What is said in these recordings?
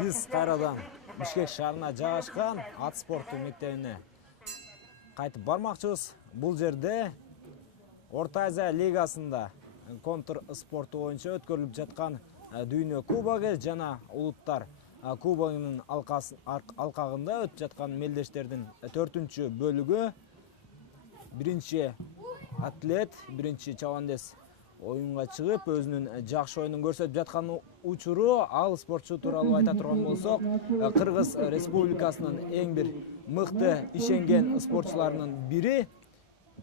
Биз кайрадан Бишкек шаарына жайгашкан ат спорту мектебине кайтып бармакчыбыз. Бул жерде Орто Азия лигасында контур спорту боюнча өткөрүлүп жаткан дүйнө кубогу жана улуттар кубогунун алкагында өтүп жаткан мелдештердин 4-чү бөлүгү. Биринчи атлет, биринчи чабандес оюнга чыгып, өзүнүн жакшы оюнун көрсөтүп жаткан учуру. Ал спортчу тууралуу айта турган болсок, Кыргыз Республикасынын эң бир мыкты ишенген спортчуларынын бири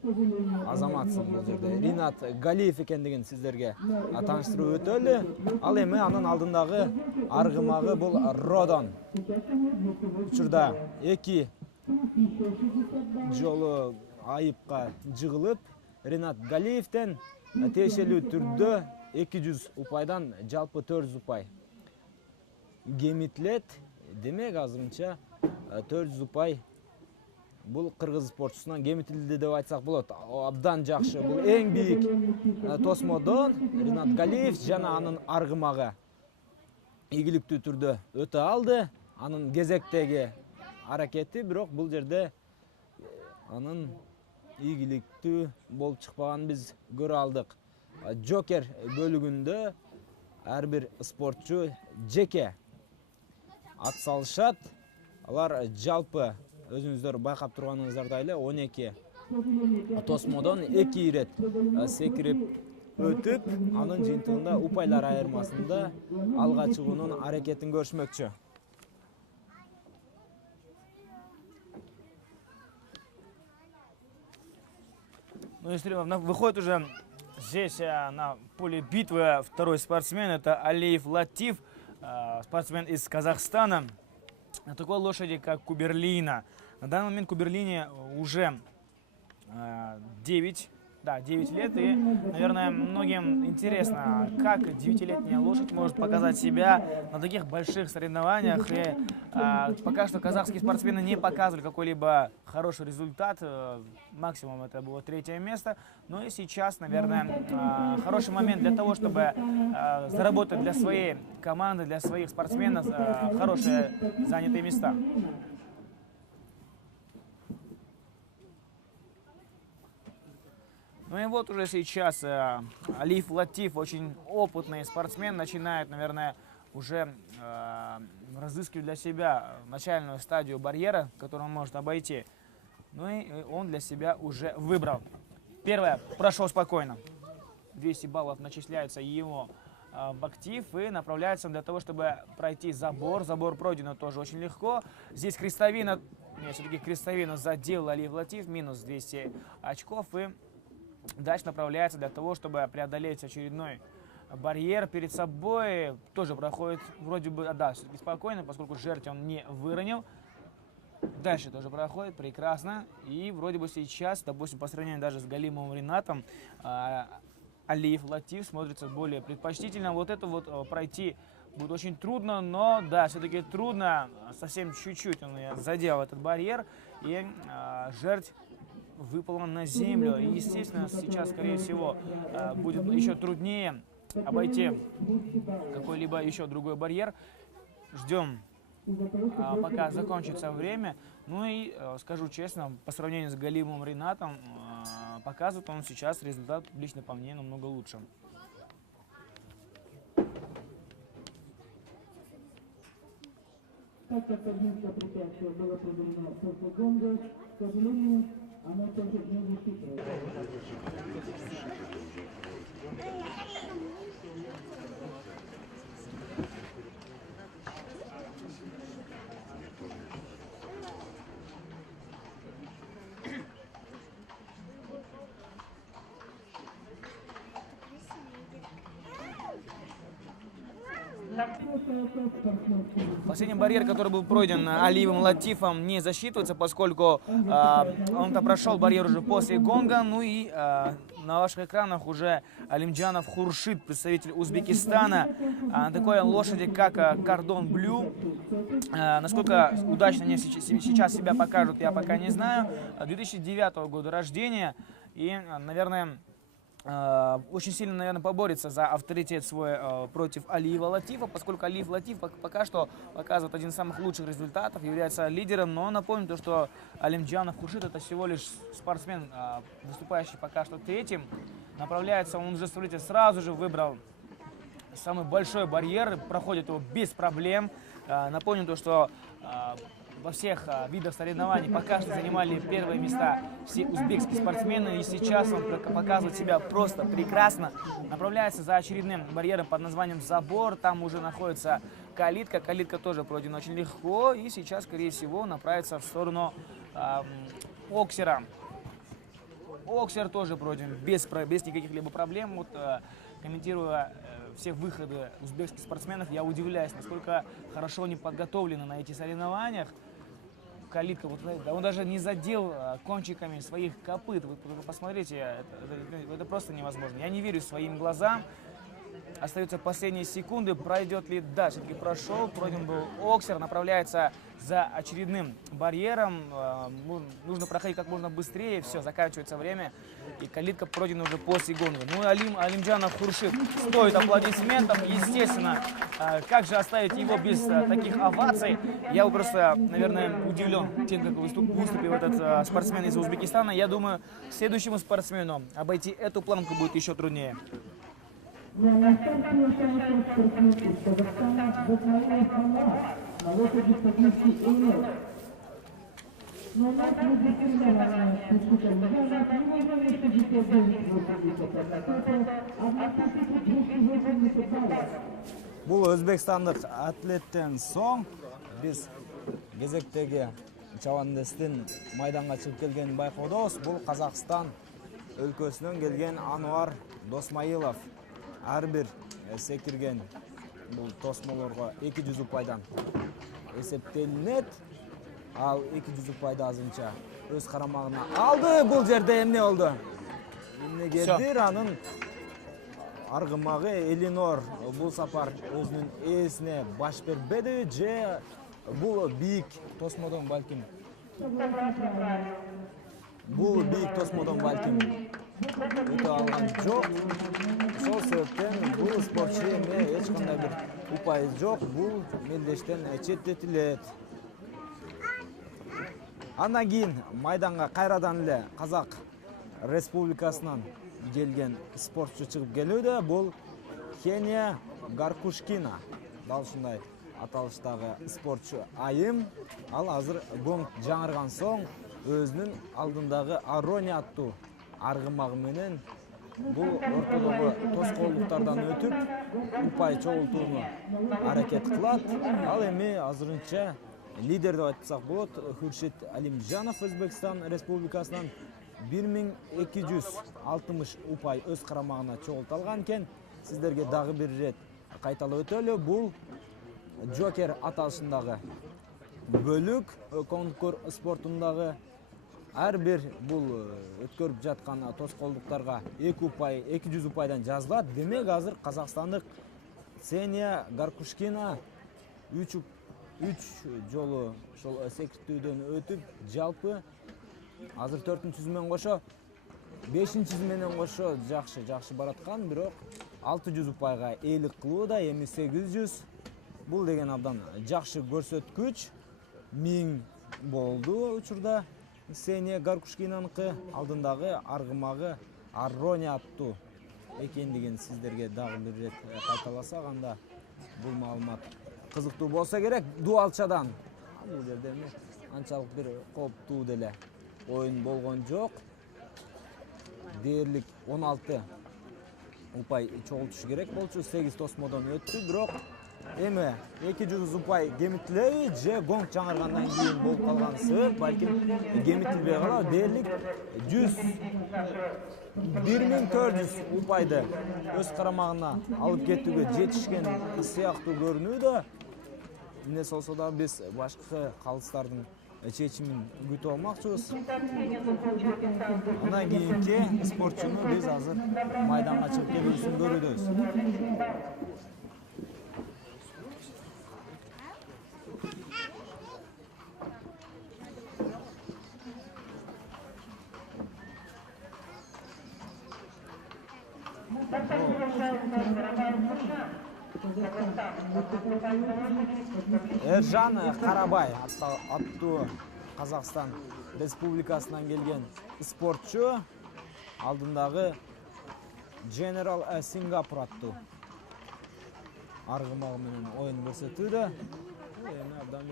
Азаматсың. Бул жерде Ринат Галиев экендигин сиздерге тааныштырып өтөлү. Ал эми анын алдындагы аргымагы бул Родон. Учурда 2 жолу айыпка жыгылып, Ринат Галиевден тиешелүү түрдө 200 упайдан жалпы 400 упай кемитилет. Демек азырынча 400 упай бул кыргыз спортчусунан кемитилди деп айтсак болот. Абдан жакшы. Бул эң бийик тосмодон Ринат Галиев жана анын аргымагы ийгиликтүү түрдө өтө алды. Анын кезектеги аракети бирок бул жерде анын ийгиликтүү болуп чыкпаганын биз көрө алдык. Жокер бөлүгүндө ар бир спортчу жеке ат салышат. Алар жалпы өзүңүздөр байкап турганыңыздардай эле 12 тосмодон 2 ирет секирип өтүп, анын жыйынтыгында упайлар айырмасында алга чыгуунун аракетин көрүшмөкчү. Ну, если выходит уже здесь на поле битвы второй спортсмен, это Алиев Латиф, спортсмен из Казахстана, на такой лошади, как Куберлина. На данный момент Куберлине уже 9 лет, и, наверное, многим интересно, как 9-летняя лошадь может показать себя на таких больших соревнованиях. И пока что казахские спортсмены не показывали какой-либо хороший результат, максимум это было 3-е место. Но и сейчас, наверное, хороший момент для того, чтобы заработать для своей команды, для своих спортсменов хорошие занятые места. Ну и вот уже сейчас Алиев Латиф, очень опытный спортсмен, начинает, наверное, уже разыскивать для себя начальную стадию барьера, которую он может обойти. Ну и он для себя уже выбрал. Первое, прошел спокойно. 200 баллов начисляются ему в актив и направляется для того, чтобы пройти забор. Забор пройдено тоже очень легко. Здесь крестовина, все-таки крестовину задел Алиев Латиф, минус 200 очков. И дальше направляется для того, чтобы преодолеть очередной барьер перед собой. Тоже проходит вроде бы, все-таки спокойно, поскольку жертв он не выронил. Дальше тоже проходит прекрасно. И вроде бы сейчас, допустим, по сравнению даже с Галимовым Ринатом, Алиев Латиф смотрится более предпочтительно. Вот это вот пройти будет очень трудно, но да, все-таки трудно. Совсем чуть-чуть он задел этот барьер, и жертв выпала на землю. И, естественно, сейчас, скорее всего, будет еще труднее обойти какой-либо еще другой барьер. Ждем, пока закончится время. Ну и скажу честно, по сравнению с Галимовым Ринатом, показывает он сейчас результат, лично по мне, намного лучше. Так как одинка препятствия было проведено после гонга, к сожалению, она тоже не засчитывается. Последний барьер, который был пройден Алиевым Латифом, не засчитывается, поскольку он-то прошел барьер уже после гонга. Ну и на ваших экранах уже Алимджанов Хуршид, представитель Узбекистана, такой лошади, как Кордон Блю. Насколько удачно они сейчас себя покажут, я пока не знаю. 2009 года рождения. И, наверное, очень сильно, наверное, поборется за авторитет свой против Алиева Латифа, поскольку Алиев Латиф пока что показывает один из самых лучших результатов, является лидером, но напомню, то, что Алимджанов Хуршид это всего лишь спортсмен, выступающий пока что третьим. Направляется он уже, смотрите, сразу же выбрал самый большой барьер, проходит его без проблем. Напомню то, что во всех видах соревнований пока что занимали первые места все узбекские спортсмены, и сейчас он показывает себя просто прекрасно. Направляется за очередным барьером под названием забор, там уже находится калитка, калитка тоже пройдена очень легко, и сейчас, скорее всего, направится в сторону Оксера. Оксер тоже пройден без никаких либо проблем. Вот, комментируя все выходы узбекских спортсменов, я удивляюсь, насколько хорошо они подготовлены на этих соревнованиях. Калитка, вот, он даже не задел кончиками своих копыт. Вы посмотрите, это просто невозможно. Я не верю своим глазам. Остаются последние секунды, пройдет ли дальше. Все-таки прошел, пройден был Оксер, направляется за очередным барьером. Нужно проходить как можно быстрее, все, заканчивается время. И калитка пройдена уже после гонки. Ну и Алимджанов Хуршид стоит аплодисментов. Естественно, как же оставить его без таких оваций? Я просто, наверное, удивлен тем, как выступил этот спортсмен из Узбекистана. Я думаю, следующему спортсмену обойти эту планку будет еще труднее. На старте участвует спортсмен из Казахстана Досмаилов Хамрат на лошади статистики ЭМЛ. Но нас недискриминованная специфика Алимджанов не может вместе 69,80%, 1280 баллов. Бұл өзбекстандық атлеттен соң біз кезектегі чабандестин майданға шығып келген байқаудамыз. Бұл Қазақстан өлкөсінен келген Ануар Досмаилов. Әрбір секірген бұл тосмоларға 200 ұпайдан есептелінеді. Ал 200 ұпайды азынша өз қарамағына алды. Бұл жерде емне олды? Емне келдір, анын арғымағы Элинор бұл сапар өзінің есіне баш бербеді, же бұл бейік тосмодон балким. Бұл бейік тосмодон балким өте алған жоқ. Сол себептен бұл спортшы емне ешқандай бір ұпайы жоқ. Бұл мелдештен четтетіледі. Андан кейін майданға қайрадан эле Қазақ Республикасынан келген спортшы шығып келуде. Бұл Кения Гаркушкина. Дал ушундай аталыштагы спортшы айым. Ал азыр гонг жаңырган соң өзүнүн алдындагы Арони аттуу аргымагы менен бул ортодогу тоскоолдуктардан өтүп упай чогултууну аракет кылат. Ал эми азырынча лидер деп айтсак болот. Хуршид Алимджанов Өзбекстан Республикасынан 1260 упай өз карамагына чогулталган экен. Сиздерге дагы бир ирет кайталап өтөлү. Бул Джокер аталышындагы бөлүк конкур спортундагы ар бир бул өткөрүп жаткан тоскоолдуктарга 200 упайдан жазылат. Демек азыр казакстандык Ксения Гаркушкина 3 жолу ошол секиртүүдөн өтүп, жалпы азыр 4-чүсү менен кошо 5-чүсү менен кошо жакшы бараткан, бирок 600 упайга ээлик кылууда, эми 800. Бул деген абдан жакшы көрсөткүч. 1000 болду учурда Ксения Гаркушкинаныкы, алдындагы аргымагы Арони аттуу экендигин сиздерге дагы бир рет кайталасак, анда бул маалымат кызыктуу болсо керек. Дуалчадан бул жерде анчалык бир кооптуу деле оюн болгон жок. Дээрлик 16 упай чогултуш керек болчу. 8 тосмодон өттү, бирок эми 200 упай кемитилеби же гонг жаңыргандан кийин болуп калган себеп балким кемитилбей калат. Дээрлик 1400 упайды өз карамагына алып кетүүгө жетишкен сыяктуу көрүнүүдө. Эмне болсо да биз башкы калыстардын чечимин күтүп алмакчыбыз. Андан кийинки спортчуну биз азыр майданга чыгып келүүсүн көрүүбүз. Эржан Карабай аттуу Казакстан Республикасынан келген спортчу алдындагы General Singapore аттуу аргымагы менен оюн көрсөтүүдө. Эми абдан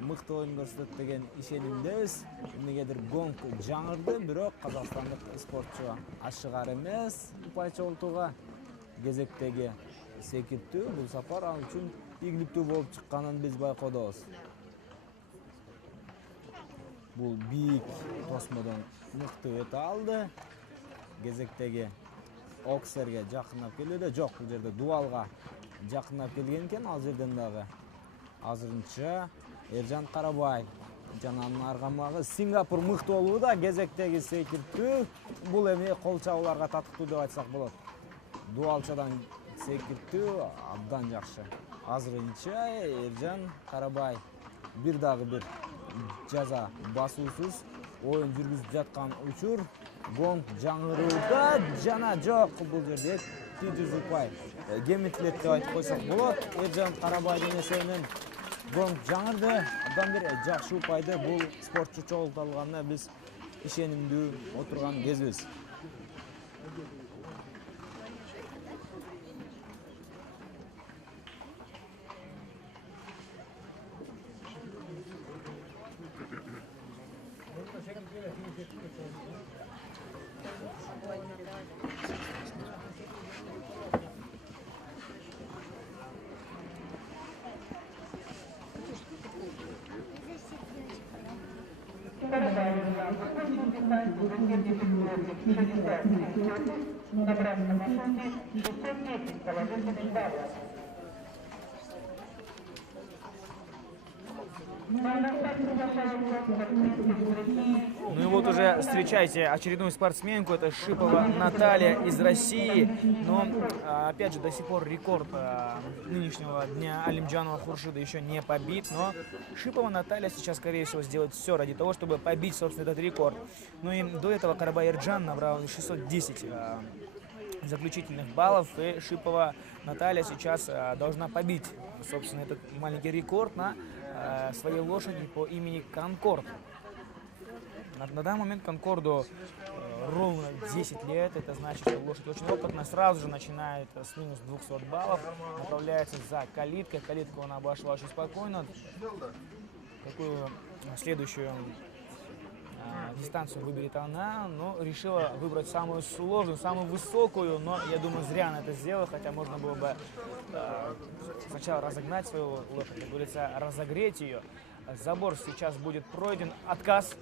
мыкты оюн көрсөтөт деген ишенимдебиз. Эмнегедир гонг жаңырды, бирок казакстандык спортчу ашыгар эмес упай чогултууга. Кезектеги секиртүү бул сапар ал үчүн ийгиликтүү болуп чыкканын биз байкодобуз. Бул бийик тосмодон мыкты өтө алды. Кезектеги Оксерге жакындап келүүдө. Жок, бул жерде дуалга жакындап келген экен. Ал жерден дагы азырынча Эржан Карабай жана анын аргамагы Сингапур мыкты болууда. Кезектеги секиртүү бул эми кол чабууларга татыктуу деп айтсак болот. Дуалчадан секиртүү абдан жакшы. Азырынча Эржан Карабай бир дагы бир жаза басуусуз оюн жүргүзүп жаткан учур. Гонг жаңырууда жана жок, бул жерде 200 упай кемитилет деп айтып койсок болот. Эржан Карабайдын эсебинен гонг жаңырды. Абдан бир жакшы упайды бул спортчу чогулта алганына биз ишенимдүү отурган кезибиз. Ну и вот уже встречайте очередную спортсменку, это Шипова Наталья из России, но опять же до сих пор рекорд нынешнего дня Алимджанова Хуршида еще не побит, но Шипова Наталья сейчас, скорее всего, сделает все ради того, чтобы побить, собственно, этот рекорд. Ну и до этого Карабай Эрджан набрал 610 заключительных баллов, и Шипова Наталья сейчас должна побить, собственно, этот маленький рекорд на своей лошади по имени Конкорд. На данный момент Конкорду ровно 10 лет, это значит, что лошадь очень опытная, сразу же начинает с минус 200 баллов, направляется за калиткой, калитку она обошла очень спокойно. Какую следующую дистанцию выберет она, но решила выбрать самую сложную, самую высокую, но я думаю, зря она это сделала, хотя можно было бы сначала разогнать свою лошадь, как говорится, разогреть ее. Забор сейчас будет пройден, отказ.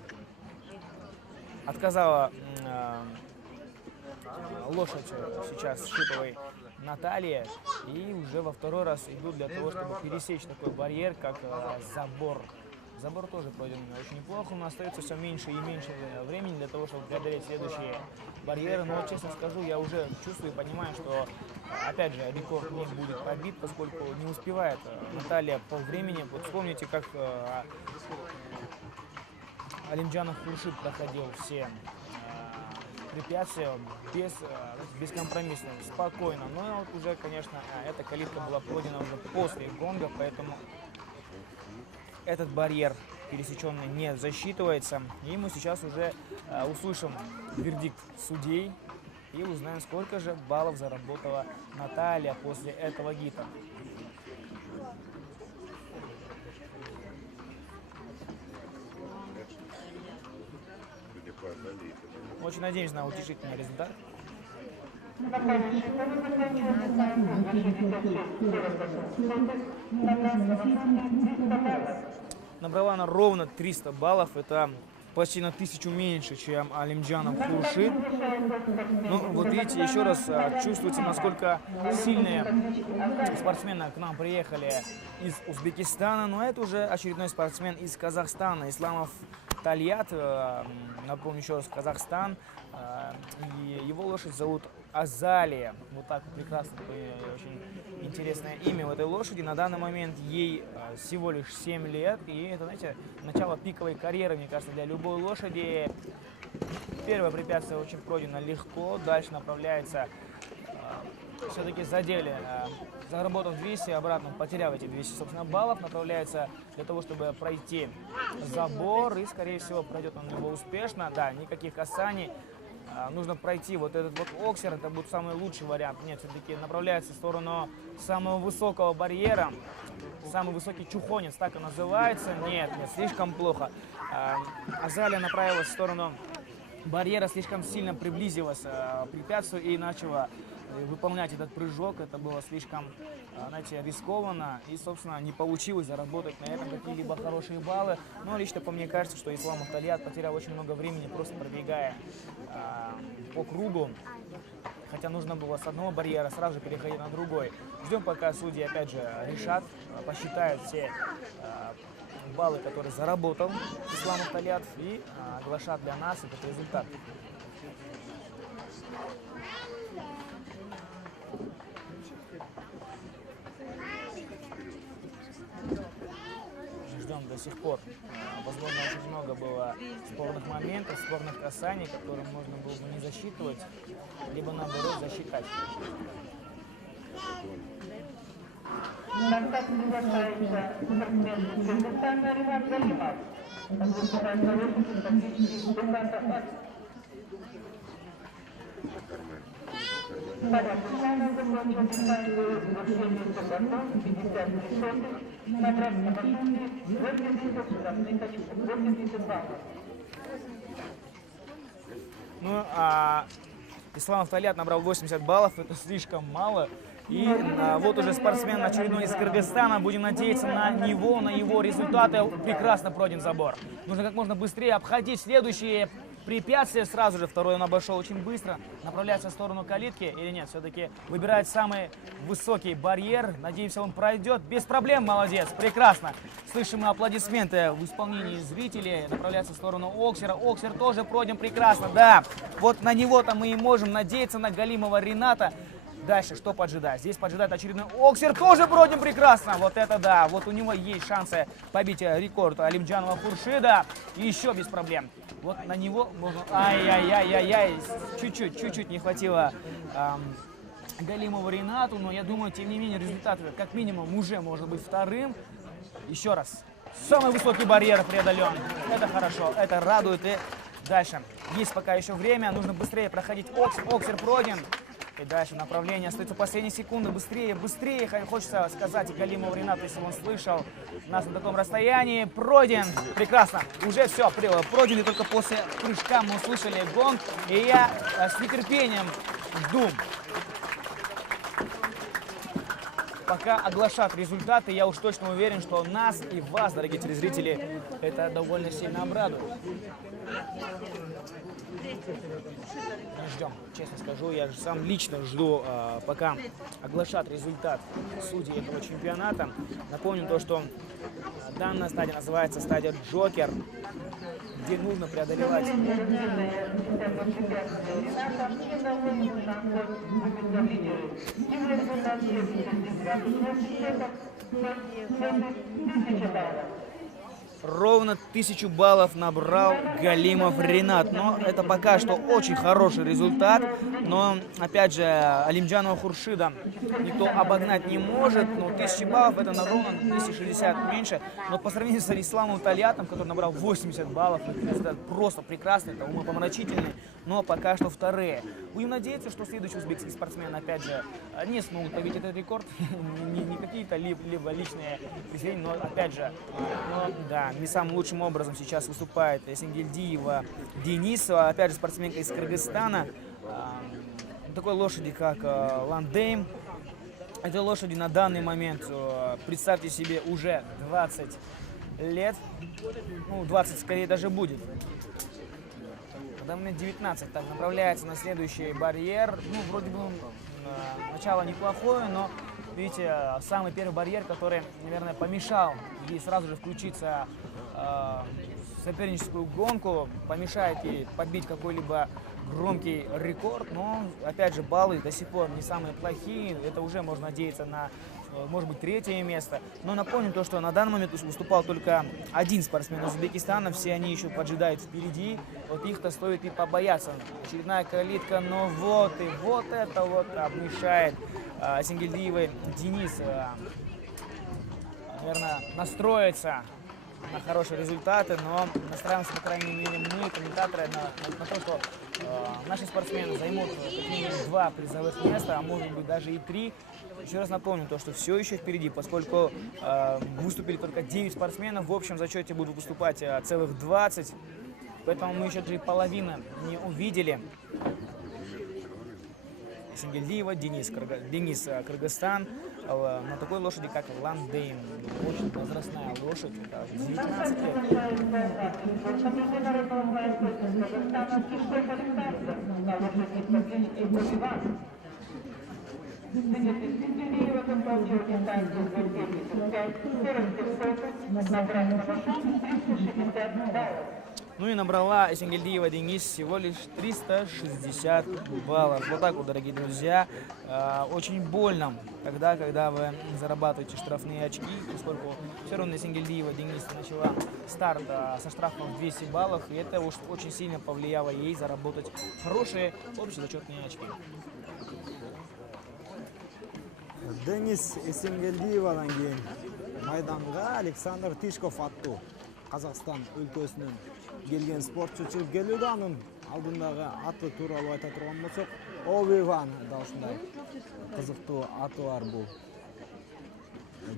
Отказала лошадь сейчас Шиповой Наталье, и уже во второй раз идут для того, чтобы пересечь такой барьер, как забор. Забор тоже пройден очень неплохо, но остается все меньше и меньше времени для того, чтобы преодолеть следующие барьеры. Но, честно скажу, я уже чувствую и понимаю, что, опять же, рекорд не будет побит, поскольку не успевает Наталья по времени. Вот вспомните, как Алимджанов Хуршид проходил все препятствия бескомпромиссно, спокойно. Но вот уже, конечно, эта калитка была пройдена уже после гонга, поэтому этот барьер пересеченный не засчитывается. И мы сейчас уже услышим вердикт судей и узнаем, сколько же баллов заработала Наталья после этого гита. Очень надеюсь на утешительный результат. Набрала она ровно 300 баллов, это почти на 1000 меньше, чем Алимджанов Хуршид. Ну, вот видите, еще раз чувствуется, насколько сильные спортсмены к нам приехали из Узбекистана, но это уже очередной спортсмен из Казахстана, Исламов Тальят, напомню еще раз, Казахстан, и его лошадь зовут Азалия. Вот так прекрасно, очень интересное имя у этой лошади. На данный момент ей всего лишь 7 лет, и это, знаете, начало пиковой карьеры, мне кажется, для любой лошади. Первое препятствие очень пройдено легко, дальше направляется все-таки задели, заработав 200, обратно потеряв эти 200, собственно, баллов, направляется для того, чтобы пройти забор, и, скорее всего, пройдет он его успешно. Да, никаких касаний. Нужно пройти вот этот вот оксер, это будет самый лучший вариант. Нет, все-таки направляется в сторону самого высокого барьера, самый высокий чухонец, так и называется. Нет, слишком плохо. Азалия направилась в сторону барьера, слишком сильно приблизилась к препятствию и начала выполнять этот прыжок. Это было слишком, знаете, рискованно, и, собственно, не получилось заработать на этом какие-либо хорошие баллы. Но лично по мне кажется, что Исламов Талиат потерял очень много времени, просто пробегая по кругу, хотя нужно было с одного барьера сразу же переходить на другой. Ждем, пока судьи опять же решат, посчитают все баллы, которые заработал Исламов Талиат, и оглашат для нас этот результат. Ждем до сих пор. Возможно, очень много было спорных моментов, спорных касаний, которые можно было бы не засчитывать, либо наоборот засчитать. На старт приглашается спортсмен из Кыргызстана Ринат Галимов. Он выступает на весу практически 100%. Порядок финала закончил дистанцию 50 секунд. Набрав на башне 80 баллов. Ну, Исламов Талиат набрал 80 баллов, это слишком мало. И вот уже спортсмен очередной из Кыргызстана. Будем надеяться на него, на его результаты. Прекрасно пройден забор. Нужно как можно быстрее обходить следующие препятствия. Сразу же второй он обошел очень быстро. Направляется в сторону калитки или нет? Все-таки выбирает самый высокий барьер. Надеемся, он пройдет. Без проблем, молодец, прекрасно. Слышим мы аплодисменты в исполнении зрителей. Направляется в сторону Оксера. Оксер тоже пройден прекрасно. Да, вот на него-то мы и можем надеяться, на Галимова Рената. Дальше что поджидать? Здесь поджидает очередной Оксер, тоже пройден прекрасно. Вот это да, вот у него есть шансы побить рекорд Алимджанова Хуршида. И еще без проблем. Вот на него можно... Ай-яй-яй-яй-яй, чуть-чуть не хватило Галимову Ренату, но я думаю, тем не менее, результат как минимум уже может быть вторым. Еще раз, самый высокий барьер преодолен. Это хорошо, это радует. И дальше, есть пока еще время, нужно быстрее проходить Оксер. Оксер пройден. И дальше направление остается последние секунды. Быстрее, быстрее. Хочется сказать Галимову Ренату, если он слышал нас на таком расстоянии. Пройден. Прекрасно. Уже все. Пройден, и только после прыжка мы услышали гонг. И я с нетерпением жду, пока оглашат результаты. Я уж точно уверен, что нас и вас, дорогие телезрители, это довольно сильно обрадует. Ждем, честно скажу, я же сам лично жду, пока оглашат результат судей этого чемпионата. Напомню то, что данная стадия называется стадия Джокер, где нужно преодолевать ровно 1000 баллов набрал Галимов Ренат. Но это пока что очень хороший результат. Но, опять же, Алимджанова Хуршида никто обогнать не может. Но 1000 баллов это на ровно 260 меньше. Но по сравнению с Исламом Талиатом, который набрал 80 баллов, это просто прекрасно, это умопомрачительный. Но пока что вторые. Будем надеяться, что следующий узбекский спортсмен, опять же, не смогут побить этот рекорд. Не какие-то либо личные присоединения, но, опять же, да, не самым лучшим образом сейчас выступает Сингельдиева Денисова, опять же, спортсменка из Кыргызстана. Такой лошади, как Ландейм. Этой лошади на данный момент, представьте себе, уже 20 лет. Ну, 20 скорее даже будет. На данный момент 19. Так, направляется на следующий барьер. Ну, вроде бы начало неплохое, но, видите, самый первый барьер, который, наверное, помешал ей сразу же включиться в соперническую гонку, помешает ей побить какой-либо громкий рекорд, но, опять же, баллы до сих пор не самые плохие. Это уже можно надеяться на может быть, третье место. Но напомню то, что на данный момент выступал только один спортсмен из Узбекистана, все они еще поджидают впереди. Вот их-то стоит и побояться. Очередная калитка, но вот и вот это вот мешает Эсенгельдиевой Денис, наверное, настроиться на хорошие результаты, но настраиваемся, по крайней мере, мы, комментаторы, на то, что наши спортсмены займут как минимум 2 призовых места, а может быть даже и 3. Еще раз напомню то, что все еще впереди, поскольку выступили только 9 спортсменов, в общем зачете будут выступать целых 20, поэтому мы еще даже половины не увидели. Эсенгельдиева Денис, Кыргызстан, на такой лошади, как Ландейн. Очень возрастная лошадь, 19 лет. Ну и набрала Эсенгельдиева Денис всего лишь 360 баллов. Вот так вот, дорогие друзья. Очень больно тогда, когда вы зарабатываете штрафные очки, поскольку все равно Эсенгельдиева Денис начала старт со штрафом в 200 баллов, и это уж очень сильно повлияло ей заработать хорошие общезачетные очки. Денис Эсенгельдиевадан кейін майданға Александр Тишков аттуу Қазақстан өлкөсүнөн келген спортчу чыгып келүүдө. Анын алдындагы аты тууралуу айта турган болсок, Ови-Ван да ушундай кызыктуу аты бар. Бул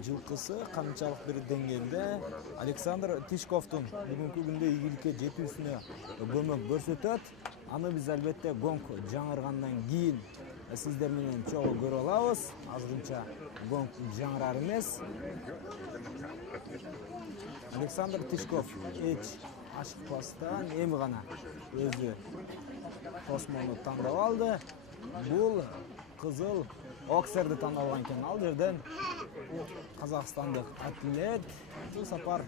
жылкысы канчалык бир деңгээлде Александр Тишковдун бүгүнкү күндө ийгиликке жетүүсүнө көмөк көрсөтөт. Аны биз албетте гонг жаңыргандан кийин сиздер менен чогуу көрө алабыз. Азырынча гонг жаңырар эмес. Александр Тишков эч ашыкпастан эми гана өзү тосмону тандап алды. Бул кызыл оксерди тандап алган экен. Ал жерден казакстандык атлет бул сапар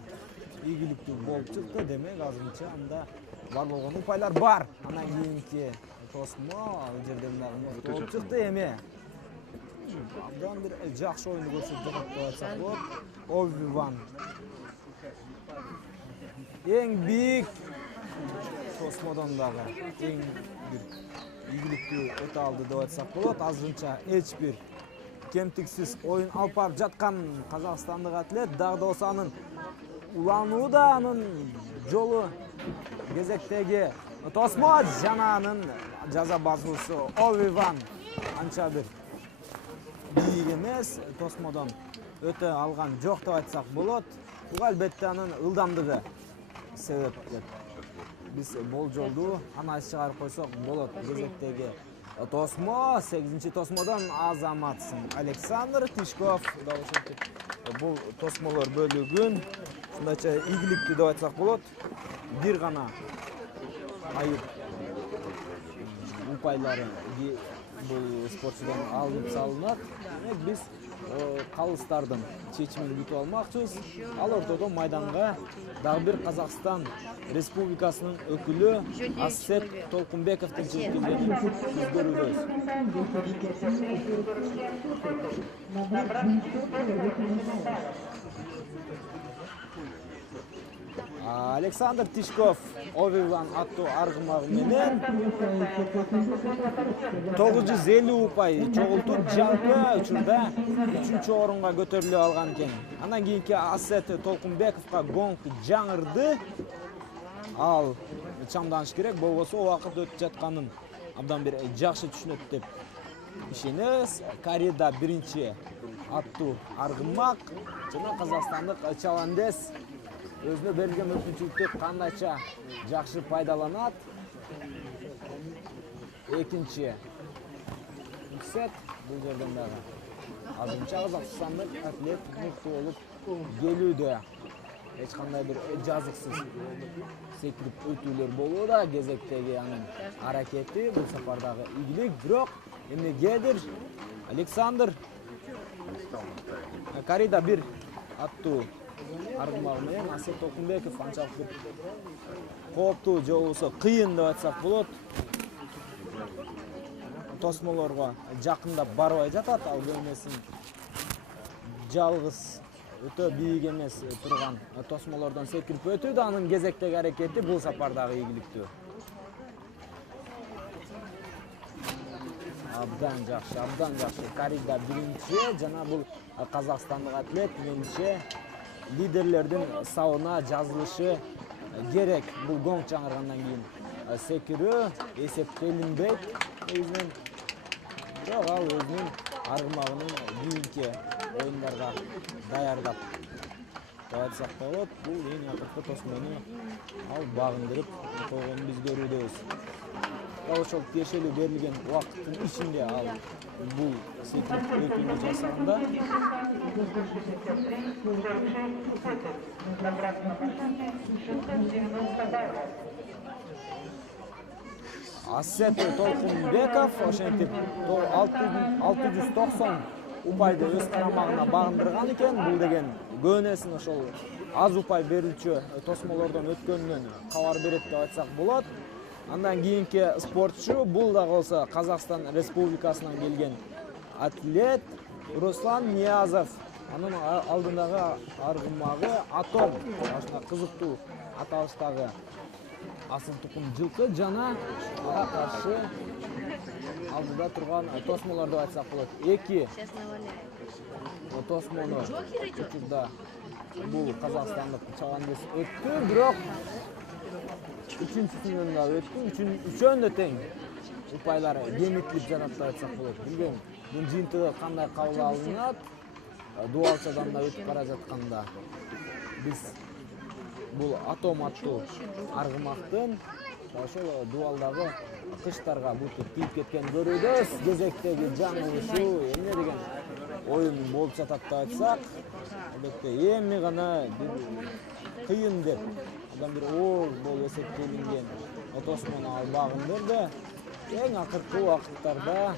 ийгиликтүү болуп чыкты. Демек азырынча анда бар болгон упайлар бар. Анан кийинки тосмо ал жерден дагы болуп чыкты. Эми абдан бир жакшы оюнду көрсөтүп жатат деп айтсак болот. Ови-Ван эң бийик тосмодон дагы эң бир ийгиликтүү өтө алды деп айтсак болот. Азырынча эч бир кемтиксиз оюн алып барып жаткан казакстандык атлет, дагы да болсо анын улануу да, анын жолу кезектеги тосмо жана анын жаза басуусу Ови-Ван анча бир бийик эмес, тосмодон өтө алган жок деп айтсак болот. Буга албетте анын ылдамдыгы себеп деп биз болжолду анализ чыгарып койсок болот. Кезектеги тосмо 8-чи тосмодон азаматсын Александр Тишков да ошентип бул тосмолор бөлүгүн ушундайча ийгиликтүү деп айтсак болот. Бир гана айып упайлары бул спортчудан алынып салынат. Биз калыстардын чечимин күтүп алмакчыбыз. Ал ортодо майданга дагы бир Казакстан Республикасынын өкүлү Ассет Толкунбековдун чыгып келгенин биз көрөбүз. Александр Тишков Ови-Ван аттуу аргымагы менен 950 упай чогултуп жалпы учурда 3-чү орунга көтөрүлүп алган экен. Андан кийинки Ассет Толкунбековго гонг жаңырды. Ал чамданыш керек, болбосо убакыт өтүп жатканын абдан бир жакшы түшүнөт деп ишенебиз. Карида биринчи аттуу аргымак жана казакстандык чаландес өзүнө берилген мүмкүнчүлүктү кандайча жакшы пайдаланат. Экинчи сет бул жерден дагы азырынча казакстандык атлет мыкты болуп келүүдө. Эч кандай бир жазыксыз секирип өтүүлөр болууда. Кезектеги анын аракети бул сапардагы ийгилик, бирок эмнегедир Александр Карида бир аттуу аргымагы менен Ассет Толкунбеков анчалык бир кооптуу же болбосо кыйын деп айтсак болот. Тосмолорго жакындап барбай жатат. Ал бөлмесин жалгыз өтө бийик эмес турган тосмолордон секирип өтүүдө анын кезектеги аракети бул сапардагы ийгиликтүү. Абдан жакшы. Карида биринчи, жана бул казакстандык атлет менимче лидерлердин сабына жазылышы керек. Бул гонг чаңыргандан кийин секирүү эсептелинбейт негизинен. Бирок ал өзүнүн аргымагынын кийинки оюндарга даярдап деп айтсак болот. Бул эң акыркы тосмону ал багындырып койгонун биз көрүүдөбүз. Ошол тиешелүү берилген убакыттын ичинде ал бул секирип өтүүнү жасаганда Асет Толкунбеков ошентип 690 упайды өз карамагына багындырган экен. Бул деген көбүнесин ошол аз упай берүүчү тосмолордон өткөнүнөн кабар берет деп айтсак болот. Андан кийинки спортчу бул да болсо Казакстан Республикасынан келген атлет Руслан Ниязов. Анын алдындагы аргымагы Атом. Ашына кызыктуу аталыштагы асыл тукум жылкы жана ага каршы алдыда турган тосмолор деп айтсак болот. Эки тосмону учурда бул казакстандык чабандыз өттү, бирок үчүнчүсүнөн да өттү. Үчөөнү да тең упайлар кемитилип жатат деп айтсак болот. Билбейм, бул жыйынтыгы кандай кабыл алынат? Дуалчадан да өтүп бара жатканда биз бул Атом аттуу аргымактын ошол дуалдагы кыштарга бутуп тийип кеткен көрүүбүз. Кезектеги жаңылышуу эмне деген оюн болуп жатат деп айтсак, албетте эми гана кыйын деп адам бир оор болуп эсептелинген тосмону ал багындырды. Эң акыркы убакыттарда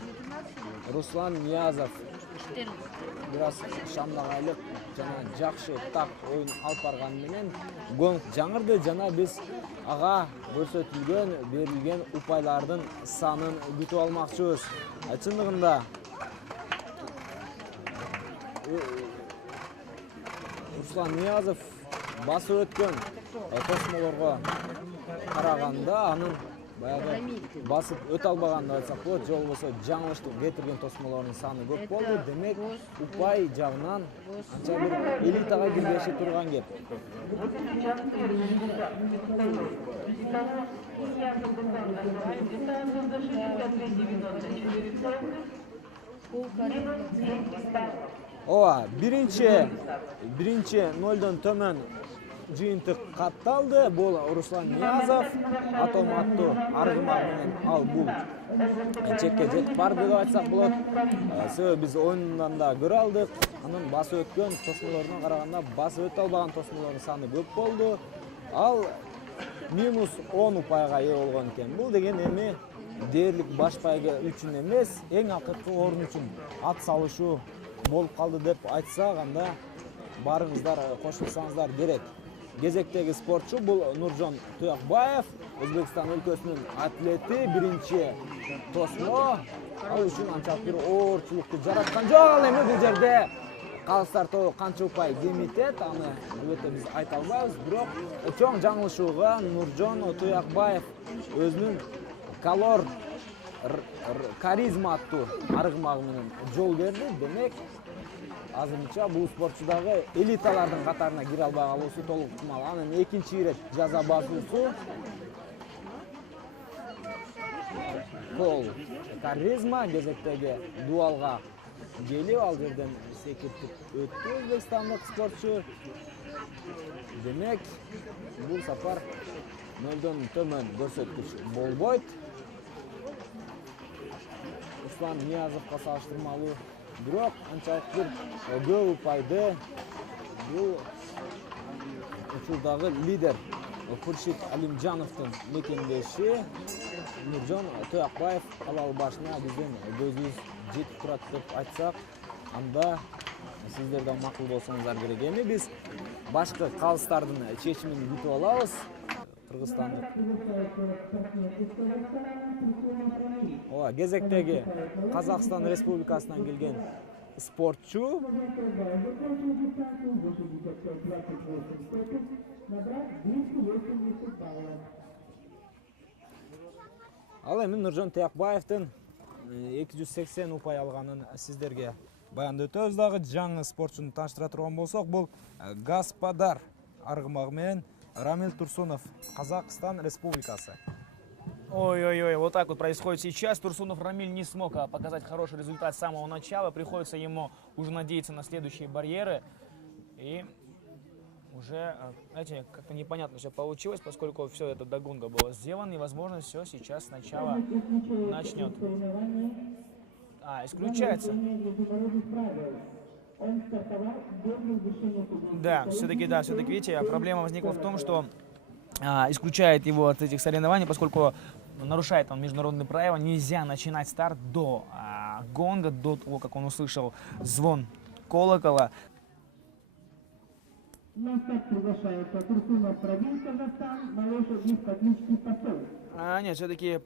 Руслан Ниязов бир аз шамдагайлык жана жакшы так оюн алып барганы менен гонг жаңырды жана биз ага көрсөтүлгөн берилген упайлардын санын күтүп алмакчыбыз. Чындыгында Руслан Ниязов басып өткөн тосмолорго караганда анын баягы басып өтө албаган деп айтсак болот, же болбосо жаңылыштык кетирген тосмолордун саны көп болду. Демек, упай жагынан анча бир элитага кирбеши турган кеп. Ооба, биринчи 0-дон төмөн жыйынтык катталды. Бул Руслан Ниязов Атом аттуу аргымак менен ал бул чекке жетип барды деп айтсак болот. Себеби биз оюнунан да көрө алдык. Анын басып өткөн тосмолоруна караганда басып өтө албаган тосмолордун саны көп болду. Ал минус 10 упайга ээ болгон экен. Бул деген эми дээрлик баш байга үчүн эмес, эң акыркы орун үчүн ат салышуу болуп калды деп айтсак, анда барыңыздар кошулсаңыздар керек. Кезектеги спортчу бул Нуржон Туякбаев, Өзбекстан өлкөсүнүн атлети, биринчи тосмо. Ал үчүн анчалык бир оорчулукту жараткан жок. Ал эми бул жерде калыстар тобу канча упай кемитет, аны албетте биз айта албайбыз. Бирок чоң жаңылышууга Нуржон Туякбаев өзүнүн Колор Каризма аттуу аргымагы менен жол берди. Демек, азырынча бул спортчу дагы элиталардын катарына кире албай калуусу толук ыктымал. Анын экинчи ирет жаза басуусу Кол Каризма кезектеги дуалга келип ал жерден секиртип өттү өзбекстандык спортчу. Демек, бул сапар 0-дон төмөн көрсөткүч болбойт. Руслан Ниязовго салыштырмалуу бирок анчалык бир көп упайды бул учурдагы лидер Куршит Алимжановдун мекендеши Нуржон Туякбаев алал башына биздин көзүбүз жетип турат деп айтсак, анда сиздер да макул болсоңуздар керек. Эми биз башкы калыстардын чечимин күтүп алабыз. Кыргызстандык кезектеги Казакстан Республикасынан келген спортчу. Продолжая закончил дистанцию 85-28 секунд, набрав 280 баллов. Ал эми Нуржан Тыякбаевдин 280 упай алганын сиздерге баяндап өтөбүз дагы. Жаңы спортчуну тааныштыра турган болсок, бул Гаспадар аргымагы менен Рамил Турсунов, Казакстан Республикасы. Ой-ой-ой, вот так вот происходит сейчас. Турсунов Рамиль не смог показать хороший результат с самого начала. Приходится ему уже надеяться на следующие барьеры. И уже, знаете, как-то непонятно все получилось, поскольку все это до гонга было сделано. И, возможно, все сейчас сначала начнет. Исключается. Да, все-таки, видите, проблема возникла в том, что исключает его от этих соревнований, поскольку нарушает он международные правила. Нельзя начинать старт до гонга, до того, как он услышал звон колокола. На старт приглашается Турсунов Равиль, Казахстан, на лошади по кличке Посол. Нет, все-таки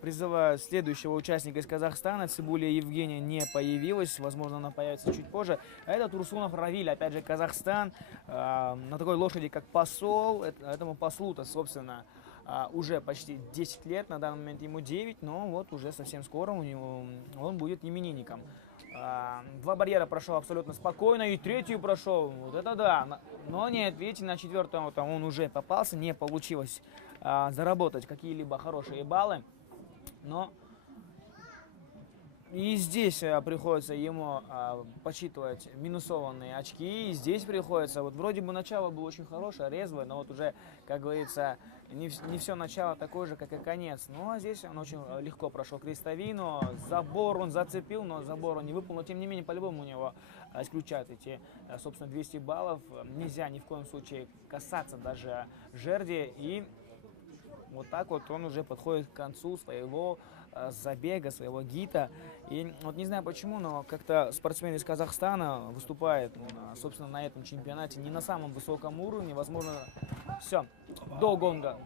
призываю следующего участника из Казахстана. Цибулия Евгения не появилась, возможно, она появится чуть позже. Это Турсунов Равиль, опять же, Казахстан, на такой лошади, как Посол. Этому послу-то, собственно, уже почти 10 лет, на данный момент ему 9, но вот уже совсем скоро он будет именинником. 2 барьера прошел абсолютно спокойно, и 3-ю прошел, вот это да. Но нет, видите, на 4-м он уже попался, не получилось заработать какие-либо хорошие баллы. Но и здесь приходится ему подсчитывать минусованные очки, и здесь приходится, вот вроде бы начало было очень хорошее, резвое, но вот уже, как говорится, не все начало такое же, как и конец. Ну а здесь он очень легко прошел крестовину, забор он зацепил, но забор он не выполнил. Тем не менее, по-любому у него исключают эти, собственно, 200 баллов. Нельзя ни в коем случае касаться даже жерди. И вот так вот он уже подходит к концу своего забега, своего гита. И вот не знаю почему, но как-то спортсмен из Казахстана выступает, собственно, на этом чемпионате не на самом высоком уровне. Возможно, все, до гонга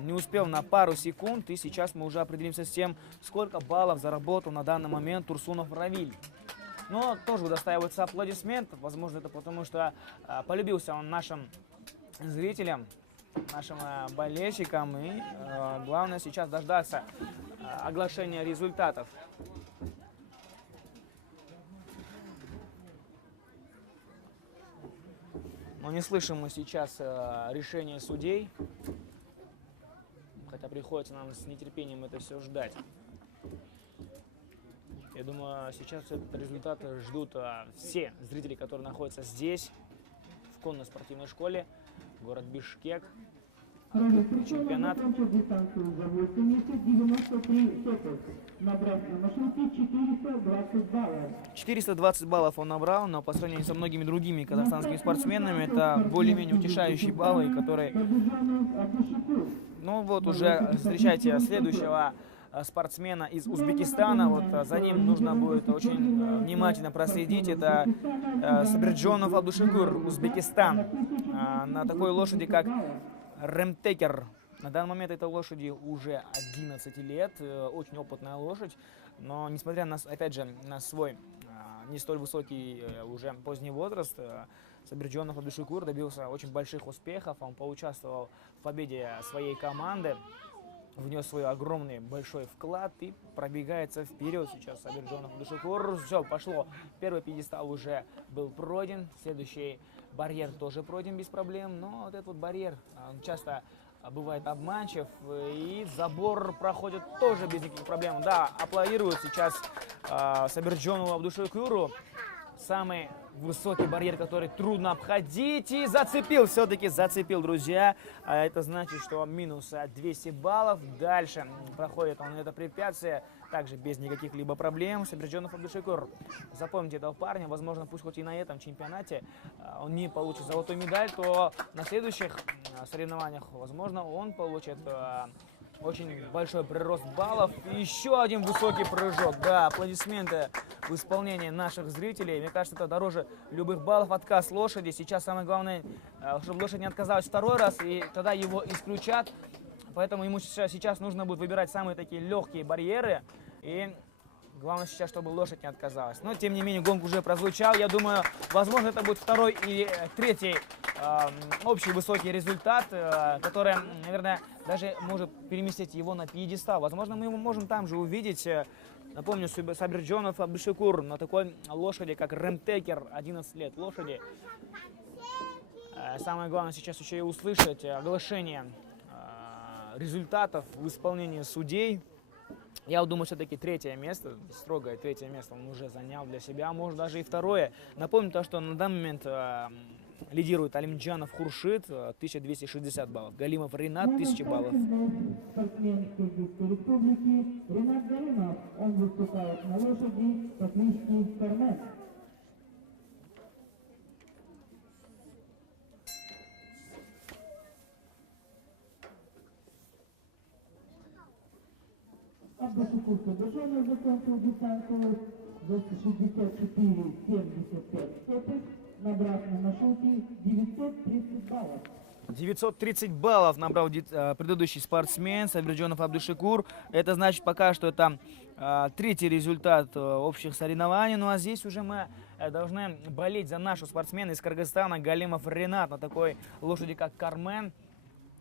не успел на пару секунд. И сейчас мы уже определимся с тем, сколько баллов заработал на данный момент Турсунов Равиль. Но тоже удостаивается аплодисментов. Возможно, это потому, что полюбился он нашим зрителям, нашим болельщикам. И главное сейчас дождаться оглашения результатов. Но не слышим мы сейчас решения судей, хотя приходится нам с нетерпением это все ждать. Я думаю, сейчас этот результат ждут все зрители, которые находятся здесь, в конно-спортивной школе, город Бишкек. Чемпионат. Закончил дистанцию за 80-93 секунд, набрав на маршруте 420 баллов. 420 баллов он набрал, но по сравнению со многими другими казахстанскими спортсменами это более-менее утешающие баллы, которые... Ну вот уже встречайте следующего спортсмена из Узбекистана. Вот за ним нужно будет очень внимательно проследить. Это Сабирджонов Абдушукур, Узбекистан. На такой лошади, как Ремтекер. На данный момент этой лошади уже 11 лет, очень опытная лошадь, но несмотря на, опять же, на свой не столь высокий уже поздний возраст, Сабирджонов Абдушукур добился очень больших успехов. Он поучаствовал в победе своей команды, внес свой огромный большой вклад и пробегается вперед сейчас Сабирджонов Абдушукур. Все, пошло. Первый пьедестал уже был пройден, следующий барьер тоже пройден без проблем, но вот этот вот барьер часто бывает обманчив, и забор проходит тоже без никаких проблем. Да, аплодируют сейчас Сабирджонову Абдушукуру. Самый высокий барьер, который трудно обходить, и зацепил, все-таки зацепил, друзья. Это значит, что минус 200 баллов. Дальше проходит он это препятствие, также без никаких либо проблем. Сабирджонов Абдушукур. Запомните этого парня, возможно, пусть хоть и на этом чемпионате он не получит золотую медаль, то на следующих соревнованиях, возможно, он получит очень большой прирост баллов. И еще один высокий прыжок. Да, аплодисменты в исполнении наших зрителей. Мне кажется, это дороже любых баллов. Отказ лошади. Сейчас самое главное, чтобы лошадь не отказалась второй раз, и тогда его исключат. Поэтому ему сейчас нужно будет выбирать самые такие легкие барьеры. И Главное сейчас, чтобы лошадь не отказалась. Но, тем не менее, гонг уже прозвучал. Я думаю, возможно, это будет второй или третий общий высокий результат, который, наверное, даже может переместить его на пьедестал. Возможно, мы его можем там же увидеть. Напомню, Сабирджонов Абдушукур на такой лошади, как Ремтекер, 11 лет лошади. Самое главное сейчас еще и услышать оглашение результатов в исполнении судей. Я думаю, все-таки третье место, строгое третье место он уже занял для себя, может даже и второе. Напомню то, что на данный момент лидирует Алимджанов Хуршид, 1260 баллов, Галимов Ринат, 1000 баллов. Спортсмен Кыргызской республики Ринат Галимов. Он выступает на лошади по кличке Кармен. Абдушукур Сабирджонов закончил дистанцию за 64,75, набрав на маршруте 930 баллов. 930 баллов набрал предыдущий спортсмен Сабирджонов Абдушукур. Это значит пока что это третий результат общих соревнований. Ну а здесь уже мы должны болеть за нашу спортсмена из Кыргызстана Галимов Ринат на такой лошади, как Кармен.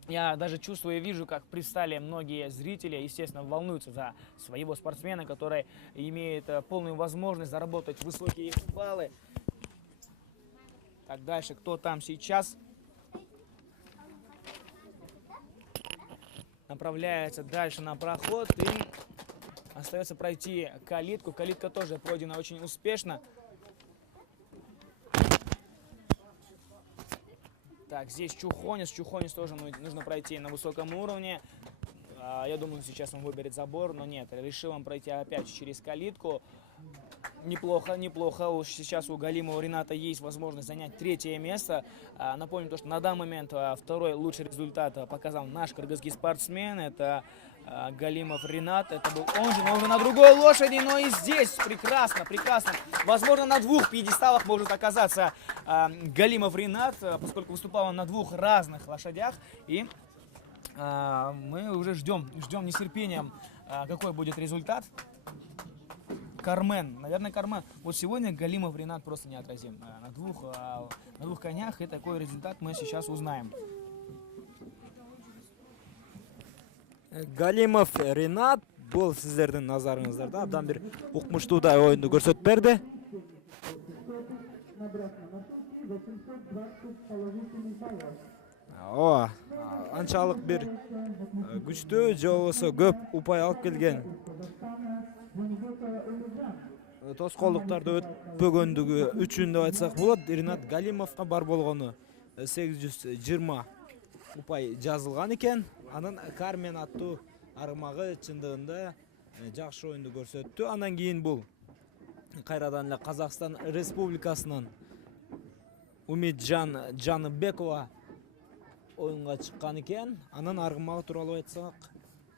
Я даже чувствую и вижу, как пристали многие зрители, естественно, волнуются за своего спортсмена, который имеет полную возможность заработать высокие баллы. Так, дальше, кто там сейчас? Направляется дальше на проход и остается пройти калитку. Калитка тоже пройдена очень успешно. Так, здесь Чухонец. Чухонец тоже нужно пройти на высоком уровне. Я думаю, сейчас он выберет забор, но нет. Решил он пройти опять через калитку. Неплохо, неплохо. Сейчас у Галимова Рената есть возможность занять третье место. Напомню, то, что на данный момент второй лучший результат показал наш кыргызский спортсмен. Это Галимов Ринат. Это был он же, но уже на другой лошади. Но и здесь прекрасно, прекрасно. Возможно, на двух пьедесталах может оказаться Галимов Ринат, поскольку выступал он на двух разных лошадях. И мы уже ждем нетерпением, какой будет результат. Кармен, наверное, Кармен. Вот сегодня Галимов Ринат просто неотразим. На двух конях, и такой результат мы сейчас узнаем. Галимов Ринат бул сиздердин назарыңыздарда абдан бир укмуштуудай оюнду көрсөтүп берди. Анчалык бир күчтүү же болбосо көп упай алып келген тоскоолдуктарды өтпөгөндүгү үчүн деп айтсак болот. Ринат Галимовго бар болгону 820 упай жазылган экен. Анын Кармен аттуу аргымагы чындыгында жакшы оюнду көрсөттү. Андан кийин бул кайрадан эле Казакстан Республикасынын Умитжан Жаныбекова оюнга чыккан экен. Анын аргымагы тууралуу айтсак,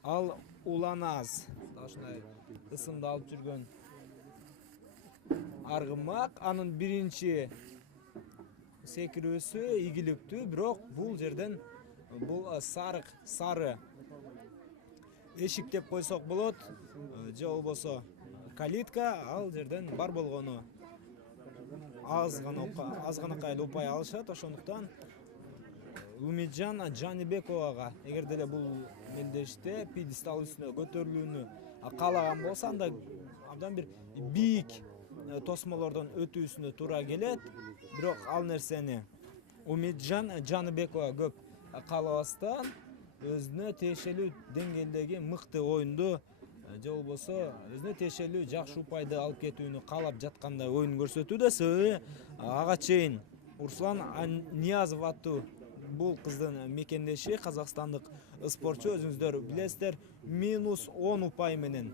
ал Уланаз. Ушундай ысымды алып жүргөн аргымак. Анын биринчи секирүүсү ийгиликтүү, бирок бул жерден бул сары эшик деп койсок болот, же болбосо калитка. Ал жерден бар болгону аз гана эле упай алышат. Ошондуктан Умитжан Жаныбековага эгер деле бул мелдеште пьедестал үстүнө көтөрүлүүнү каалаган болсо, анда абдан бир бийик тосмолордон өтүүсүнө туура келет. Бирок ал нерсени Умитжан Жаныбекова көп каалабастан өзүнө тиешелүү деңгээлдеги мыкты оюнду же болбосо өзүнө тиешелүү жакшы упайды алып кетүүнү каалап жаткандай оюн көрсөтүүдө. Себеби ага чейин Урслан Ниязов аттуу бул кыздын мекендеши казакстандык спортчу, өзүңүздөр билесиздер, -10 упай менен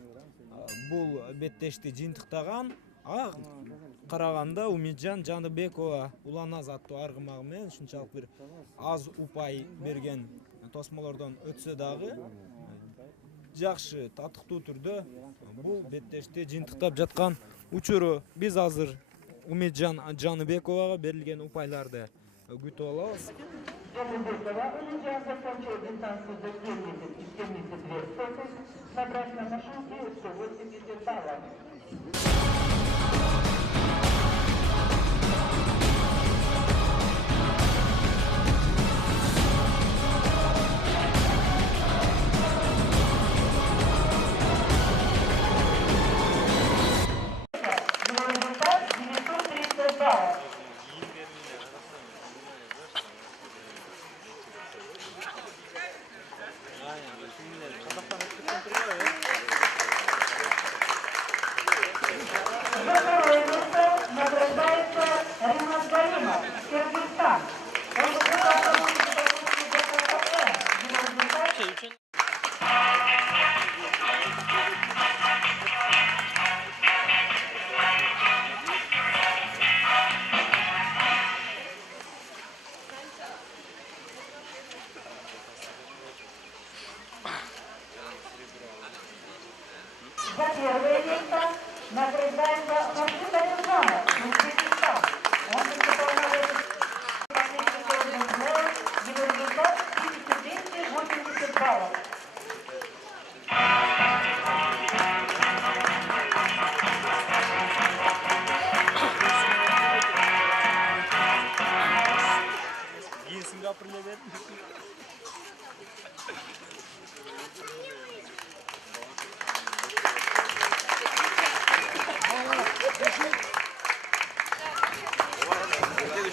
бул беттешти жыйынтыктаган. Ага караганда Умитжан Жаныбекова Уланаз аттуу аргымагы менен ушунчалык бир аз упай берген тосмолордон өтсө дагы жакшы татыктуу түрдө бул беттешти жыйынтыктап жаткан учуру. Биз азыр Умитжан Жаныбековага берилген упайларды күтүп алабыз. Жаныбекова Уланаз закончил дистанцию за 72 набрав на маршруте 180 баллов. Его результат 930 баллов. За второе место награждается Ринат Галимов, Киргизстан. Он выиграл таблицу ГКФМ. Его результат за первое место награждается Маршрут Александров, Узбекистан. Он выступал на его результат 1280 баллов.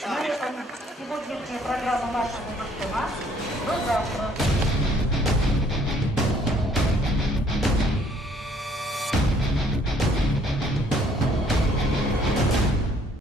На этом сегодняшняя программа «Наша Мужчина». До завтра.